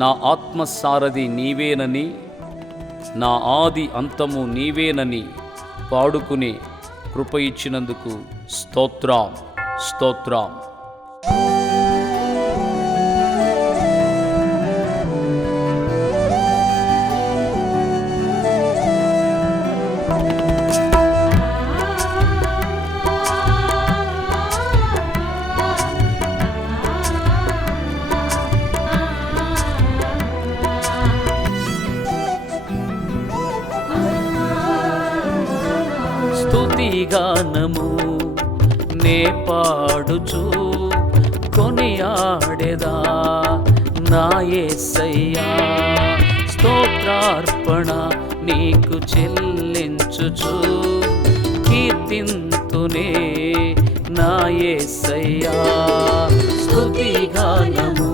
నా ఆత్మసారథి నీవేనని, నా ఆది అంతము నీవేనని పాడుకునే కృప ఇచ్చినందుకు స్తోత్రం స్తోత్రం. స్తుతిగానము నే పాడుచు కొనియాడెదా నా యేసయ్యా, స్తోత్రార్పణ నీకు చెల్లించుచు కీర్తింతునే నా యేసయ్యా. స్తుతిగానము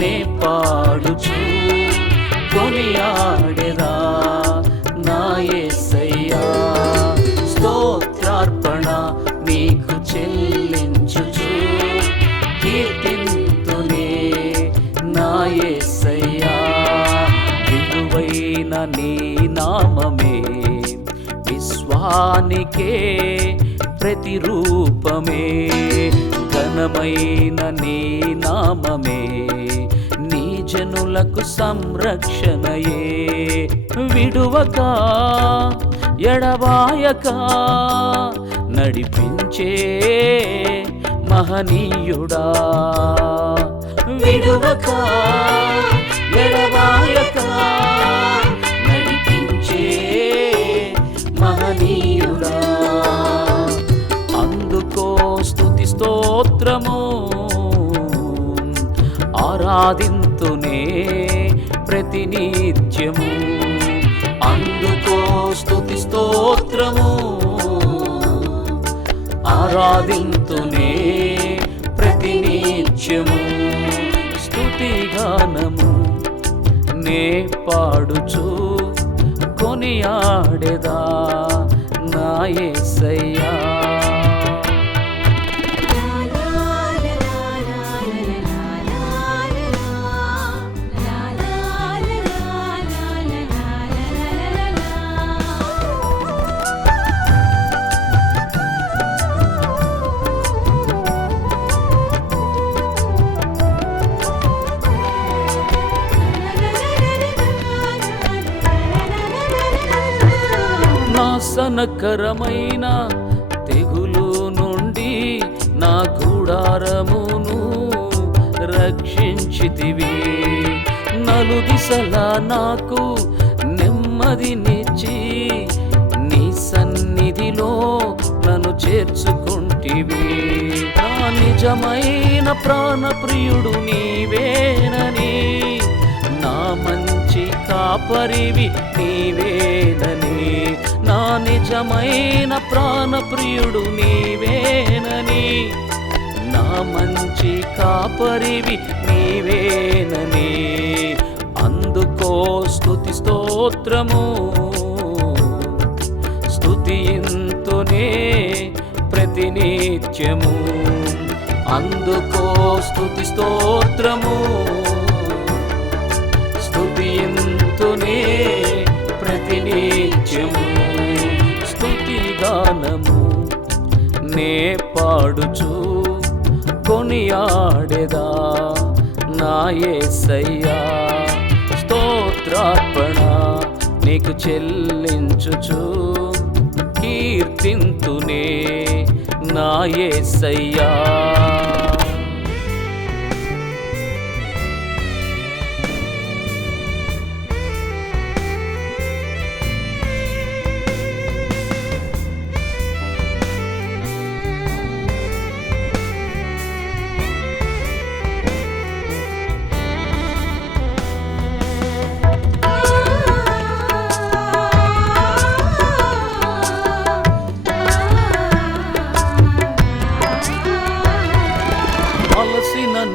నే పాడుచు కొనియాడెదా నా యేసయ్యా, స్తోత్రార్పణ నీకు చెల్లించుచు కీర్తింతునే నా యేసయ్యా. విలువైన నీ నామమే విశ్వానికే ప్రతిరూపమే, ఘనమైన నీ నామమే నీ జనులకు సంరక్షణయే. విడువక ఎడబాయక నడిపించే మహనీయుడా, విడువక ఎడబాయక నడిపించే మహనీయుడా. అందుకో స్తుతి స్తోత్రము, ఆరాధింతునే ప్రతినిత్యము. అందుకో స్తుతి స్తోత్రము, ఆరాధింతునే ప్రతినిత్యము. స్తుతిగానము నే పాడుచు కొనియాడెదా నా యేసయ్యా. నాశనకరమైన తెగులు నుండి నా గుడారమును రక్షించితివి. నలుదిశలా నాకు నెమ్మదినిచ్చి నీ సన్నిధిలో నన్ను చేర్చుకుంటివి. నా నిజమైన ప్రాణప్రియుడు నీవేనని, నా మంచి కాపరివి నీవేనని, నా నిజమైన ప్రాణప్రియుడు నీవేనని, నా మంచి కాపరివి నీవేనని. అందుకో స్తుతి స్తోత్రము, స్తుతింతునే ప్రతినిత్యము. అందుకో స్తుతి స్తోత్రము, స్తుతింతునే ప్రతినిత్యము. స్తుతిగానము నే పాడుచు కొనియాడెదా నా యేసయ్యా, స్తోత్రార్పణ నీకు చెల్లించుచు కీర్తింతునే నా యేసయ్యా.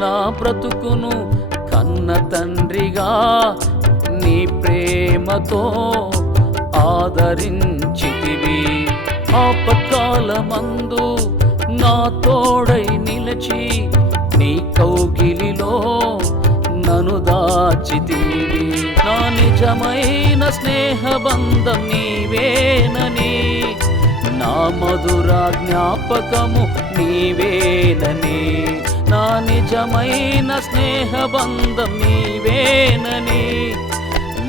నా బ్రతుకును కన్న తండ్రిగా నీ ప్రేమతో ఆదరించితివి. ఆపత్కాలమందు నా తోడై నిలచి నీ కౌగిలిలో నన్ను దాచితివి. నా నిజమైన స్నేహబంధం నీవేనని, నా మధుర జ్ఞాపకము నీవేనని, నా నిజమైన స్నేహబంధం నీవేనని,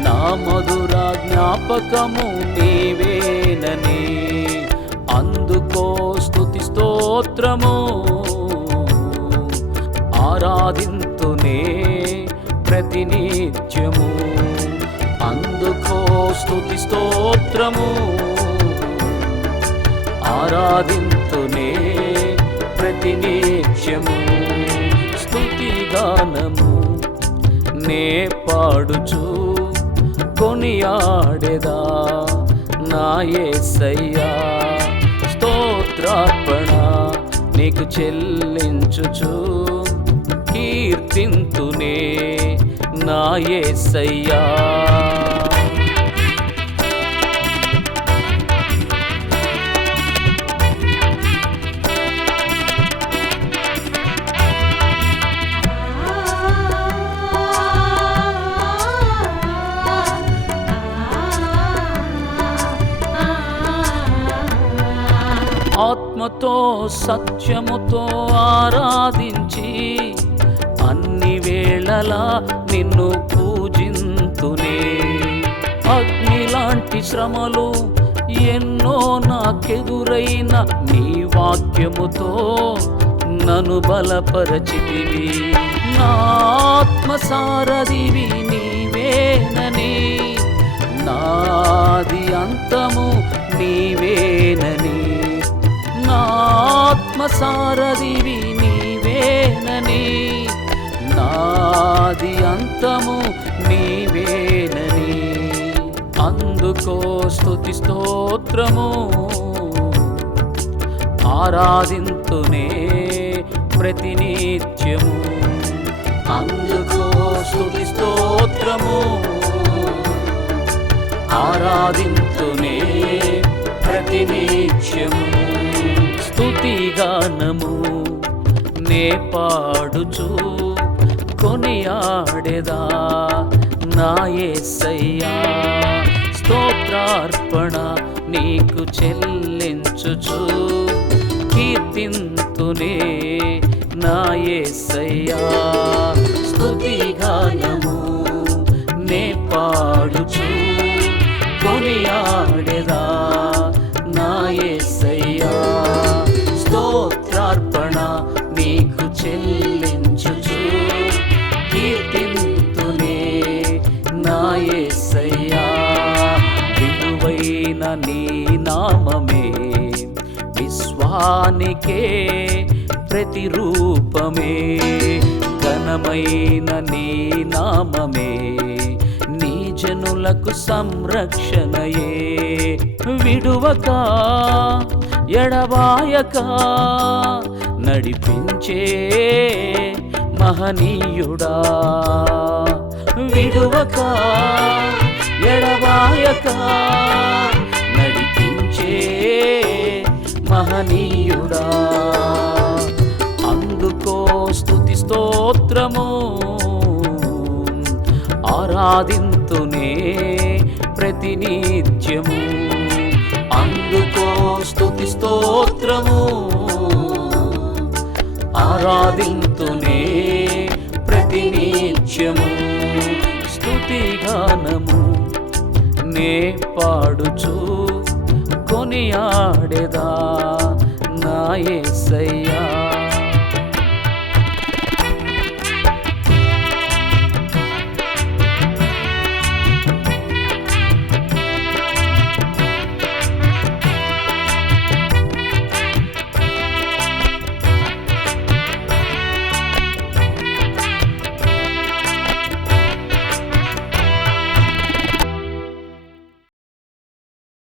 నా మధుర జ్ఞాపకము నీవేనని. అందుకో స్తుతి స్తోత్రము, ఆరాధింతునే ప్రతినిత్యము. అందుకో స్తుతి స్తోత్రము, ఆరాధింతునే ప్రతినిత్యము. స్తుతి గానము నే పాడుచు కొనియాడెదా నా యేసయ్యా. స్తోత్రార్పణ నీకు చెల్లించుచు కీర్తింతునే నా యేసయ్యా. ఆత్మతో సత్యముతో ఆరాధించి అన్ని వేళలా నిన్ను పూజింతునే. అగ్నిలాంటి శ్రమలు ఎన్నో నాకెదురైన నీ వాక్యముతో నన్ను బలపరచితివి. నా ఆత్మసారథివి నీవేనని, నాది అంతము నీవేనని, నా ఆత్మసారథివి నీవేనని, నాది అంతము నీవేనని. అందుకో స్తుతి స్తోత్రము, ఆరాధింతునే ప్రతినిత్యము. అందుకో స్తుతి స్తోత్రము, ఆరాధింతునే ప్రతినిత్యము. స్తుతి గానము నే పాడుచు కొనియాడెదా నా యేసయ్యా. స్తోత్రార్పణ నీకు చెల్లించుచు కీర్తింతునే నా యేసయ్యా. స్తుతి గానము నే పాడుచు కొనియాడెదా నా యేసయ్యా. స్తోత్రార్పణ నీకు చెల్లించుచు కీర్తింతునే నా యేసయ్యా. విలువైన నీ నామమే విశ్వానికే ప్రతిరూపమే, ఘనమైన నీ నామమే నీ జనులకు సంరక్షణయే. విడువక ఎడబాయక నడిపించే మహనీయుడా. విడువక ఎడబాయక నడిపించే మహనీయుడా. అందుకో స్తుతి స్తోత్రము, ఆరాధింతునే ప్రతినిత్యము. అందుకో స్తుతి స్తోత్రము, ఆరాధింతునే ప్రతినిత్యము. స్తుతి గానము నే పాడుచు కొనియాడెదా నా యేసయ్యా.